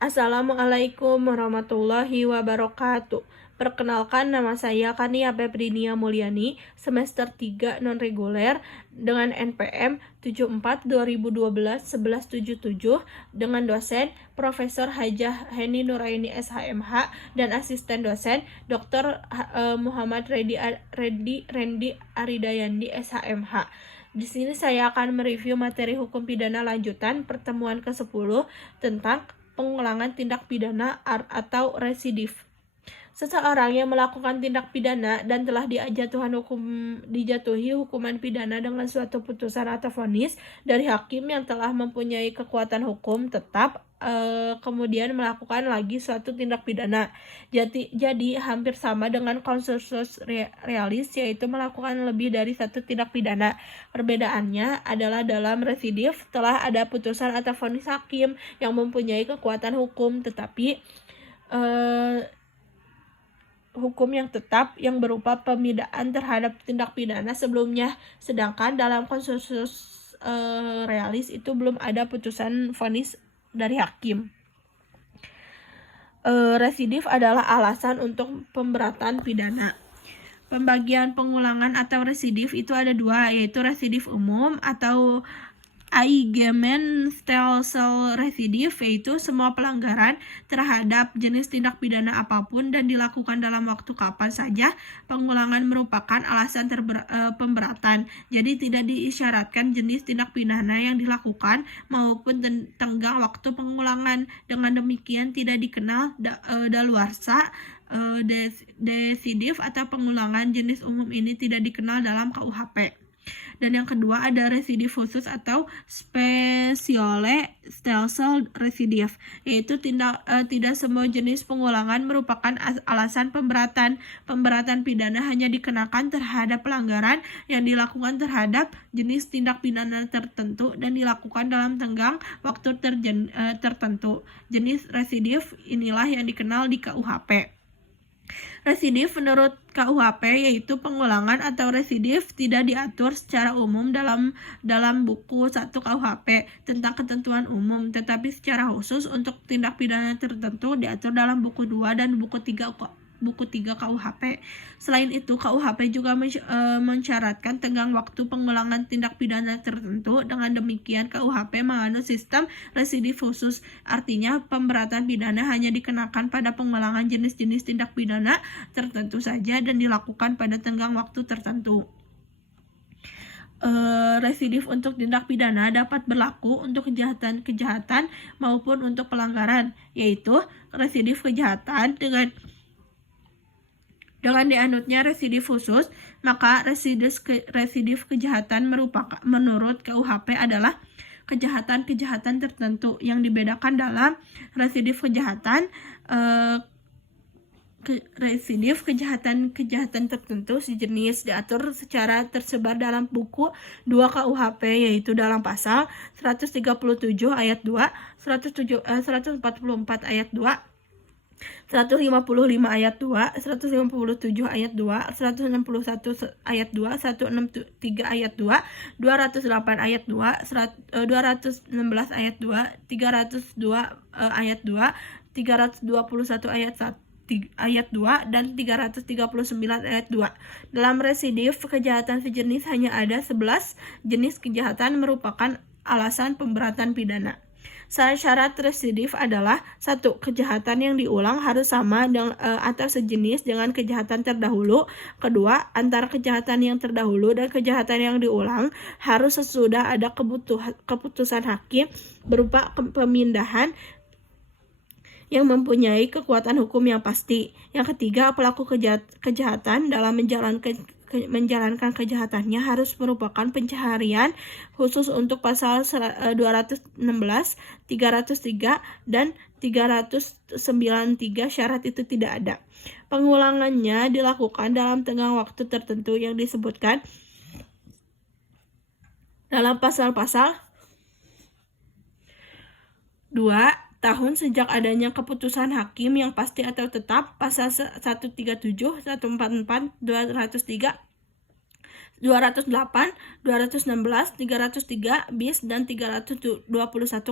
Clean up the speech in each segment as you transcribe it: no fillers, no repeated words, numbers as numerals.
Assalamualaikum warahmatullahi wabarakatuh. Perkenalkan, nama saya Kania Febrinia Mulyani, semester 3 non-reguler dengan NPM 74/2012-1177 dengan dosen Profesor Hajah Heni Nuraini SHMH dan asisten dosen Dr. Muhammad Rendi Aridayandi SHMH. Di sini saya akan mereview materi hukum pidana lanjutan pertemuan ke-10 tentang pengulangan tindak pidana atau residif. Seseorang yang melakukan tindak pidana dan telah dijatuhi hukuman pidana dengan suatu putusan atau vonis dari hakim yang telah mempunyai kekuatan hukum tetap kemudian melakukan lagi suatu tindak pidana. Jadi hampir sama dengan konsensus realis, yaitu melakukan lebih dari satu tindak pidana. Perbedaannya adalah dalam residif telah ada putusan atau vonis hakim yang mempunyai kekuatan hukum, tetapi hukum yang tetap yang berupa pemidaan terhadap tindak pidana sebelumnya, sedangkan dalam konsensus realis itu belum ada putusan vonis dari hakim. Residif adalah alasan untuk pemberatan pidana. Pembagian pengulangan atau residif itu ada dua, yaitu residif umum atau Allgemein-Stelsel residif, yaitu semua pelanggaran terhadap jenis tindak pidana apapun dan dilakukan dalam waktu kapan saja. Pengulangan merupakan alasan pemberatan, jadi tidak diisyaratkan jenis tindak pidana yang dilakukan maupun tenggang waktu pengulangan. Dengan demikian tidak dikenal daluarsa. Desidif atau pengulangan jenis umum ini tidak dikenal dalam KUHP. Dan yang kedua ada residif khusus atau Speciale Stelsel residif, yaitu tidak semua jenis pengulangan merupakan alasan pemberatan. Pemberatan pidana hanya dikenakan terhadap pelanggaran yang dilakukan terhadap jenis tindak pidana tertentu dan dilakukan dalam tenggang waktu tertentu. Jenis residif inilah yang dikenal di KUHP. Residif menurut KUHP yaitu pengulangan atau residif tidak diatur secara umum dalam buku 1 KUHP tentang ketentuan umum, tetapi secara khusus untuk tindak pidana tertentu diatur dalam buku 2 dan buku 3 KUHP. Selain itu, KUHP juga mensyaratkan tenggang waktu pengulangan tindak pidana tertentu. Dengan demikian, KUHP mengandung sistem residif khusus. Artinya, pemberatan pidana hanya dikenakan pada pengulangan jenis-jenis tindak pidana tertentu saja dan dilakukan pada tenggang waktu tertentu. Residif untuk tindak pidana dapat berlaku untuk kejahatan maupun untuk pelanggaran, yaitu residif kejahatan dengan dianutnya residif khusus, maka residif kejahatan menurut KUHP adalah kejahatan-kejahatan tertentu yang dibedakan dalam residif kejahatan. Residif kejahatan tertentu sejenis diatur secara tersebar dalam buku 2 KUHP, yaitu dalam pasal 137 ayat 2, 144 ayat 2, 155 ayat 2, 157 ayat 2, 161 ayat 2, 163 ayat 2, 208 ayat 2, 216 ayat 2, 302 ayat 2, 321 ayat 2, dan 339 ayat 2. Dalam residif kejahatan sejenis hanya ada 11 jenis kejahatan merupakan alasan pemberatan pidana. Syarat residif adalah 1. Kejahatan yang diulang harus sama atau sejenis dengan kejahatan terdahulu. Kedua, antara kejahatan yang terdahulu dan kejahatan yang diulang harus sesudah ada keputusan hakim berupa pemindahan yang mempunyai kekuatan hukum yang pasti. Yang ketiga, pelaku kejahatan dalam menjalankan kejahatannya harus merupakan pencaharian khusus untuk pasal 216, 303, dan 393. Syarat itu tidak ada. Pengulangannya dilakukan dalam tenggang waktu tertentu yang disebutkan dalam pasal-pasal 2 tahun sejak adanya keputusan hakim yang pasti atau tetap, pasal 137, 144, 203, 208, 216, 303 bis, dan 321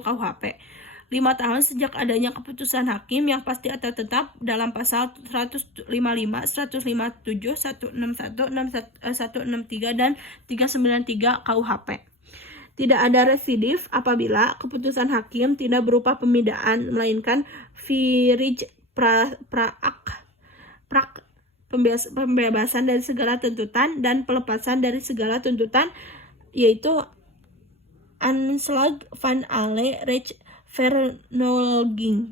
KUHP. 5 tahun sejak adanya keputusan hakim yang pasti atau tetap dalam pasal 155, 157, 161, 163, dan 393 KUHP. Tidak ada residif apabila keputusan hakim tidak berupa pemidaan, melainkan firij pembebasan dari segala tuntutan dan pelepasan dari segala tuntutan, yaitu aanslag van alle rechtvervolging.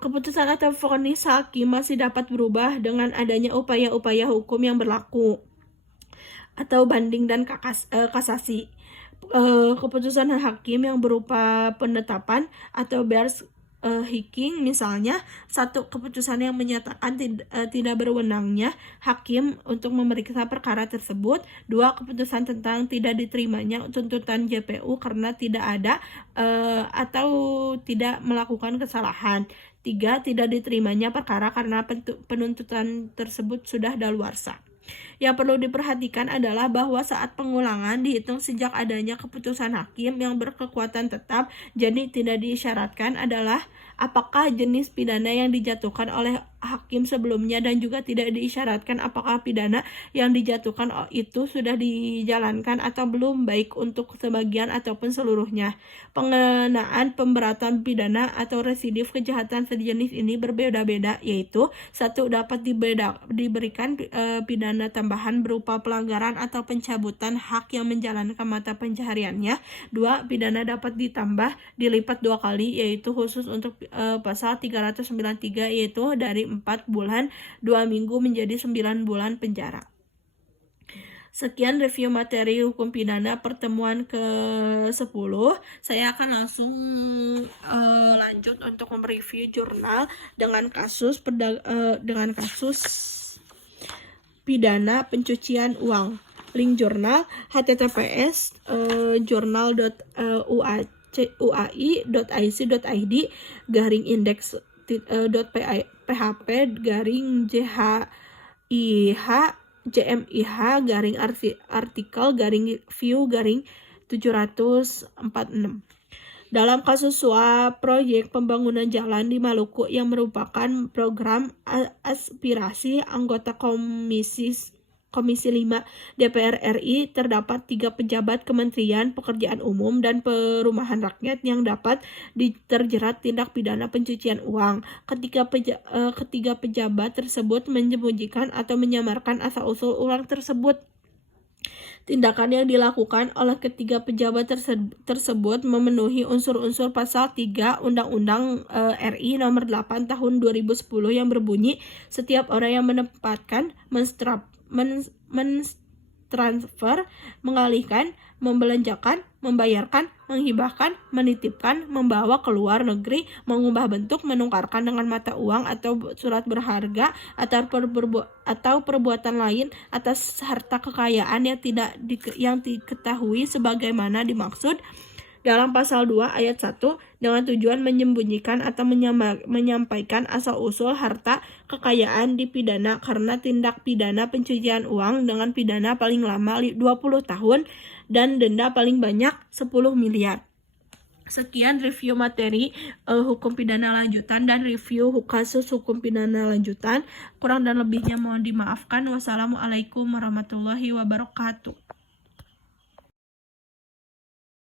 Keputusan atau vonis hakim masih dapat berubah dengan adanya upaya-upaya hukum yang berlaku atau banding dan kasasi. Keputusan hakim yang berupa penetapan atau hiking, misalnya satu, keputusan yang menyatakan tidak berwenangnya hakim untuk memeriksa perkara tersebut. Dua, keputusan tentang tidak diterimanya tuntutan JPU karena tidak ada atau tidak melakukan kesalahan. Tiga, tidak diterimanya perkara karena penuntutan tersebut sudah daluarsa. Yang perlu diperhatikan adalah bahwa saat pengulangan dihitung sejak adanya keputusan hakim yang berkekuatan tetap, jadi tidak disyaratkan adalah apakah jenis pidana yang dijatuhkan oleh hakim sebelumnya, dan juga tidak diisyaratkan apakah pidana yang dijatuhkan itu sudah dijalankan atau belum, baik untuk sebagian ataupun seluruhnya. Pengenaan pemberatan pidana atau residif kejahatan sejenis ini berbeda-beda, yaitu satu, dapat diberikan pidana tambahan berupa pelanggaran atau pencabutan hak yang menjalankan mata pencahariannya. Dua, pidana dapat ditambah dilipat 2 kali, yaitu khusus untuk pasal 393, yaitu dari 4 bulan 2 minggu menjadi 9 bulan penjara. Sekian review materi hukum pidana pertemuan ke-10. Saya akan langsung lanjut untuk mereview jurnal dengan kasus pidana pencucian uang. Link jurnal https journal.uai.ic.id /indeks.php JMIH artikel view 746. Dalam kasus suap proyek pembangunan jalan di Maluku yang merupakan program aspirasi anggota Komisi 5 DPR RI, terdapat 3 pejabat Kementerian Pekerjaan Umum dan Perumahan Rakyat yang dapat terjerat tindak pidana pencucian uang. Ketiga pejabat tersebut menyembunyikan atau menyamarkan asal-usul uang tersebut. Tindakan yang dilakukan oleh ketiga pejabat tersebut memenuhi unsur-unsur pasal 3 Undang-Undang RI nomor 8 tahun 2010 yang berbunyi, setiap orang yang menempatkan, mentransfer, mengalihkan, membelanjakan, membayarkan, menghibahkan, menitipkan, membawa ke luar negeri, mengubah bentuk, menukarkan dengan mata uang atau surat berharga, atau perbuatan lain atas harta kekayaan yang diketahui sebagaimana dimaksud dalam pasal 2 ayat 1 dengan tujuan menyembunyikan atau menyampaikan asal-usul harta kekayaan dipidana karena tindak pidana pencucian uang dengan pidana paling lama 20 tahun dan denda paling banyak 10 miliar. Sekian review materi hukum pidana lanjutan dan review kasus hukum pidana lanjutan. Kurang dan lebihnya mohon dimaafkan. Wassalamualaikum warahmatullahi wabarakatuh.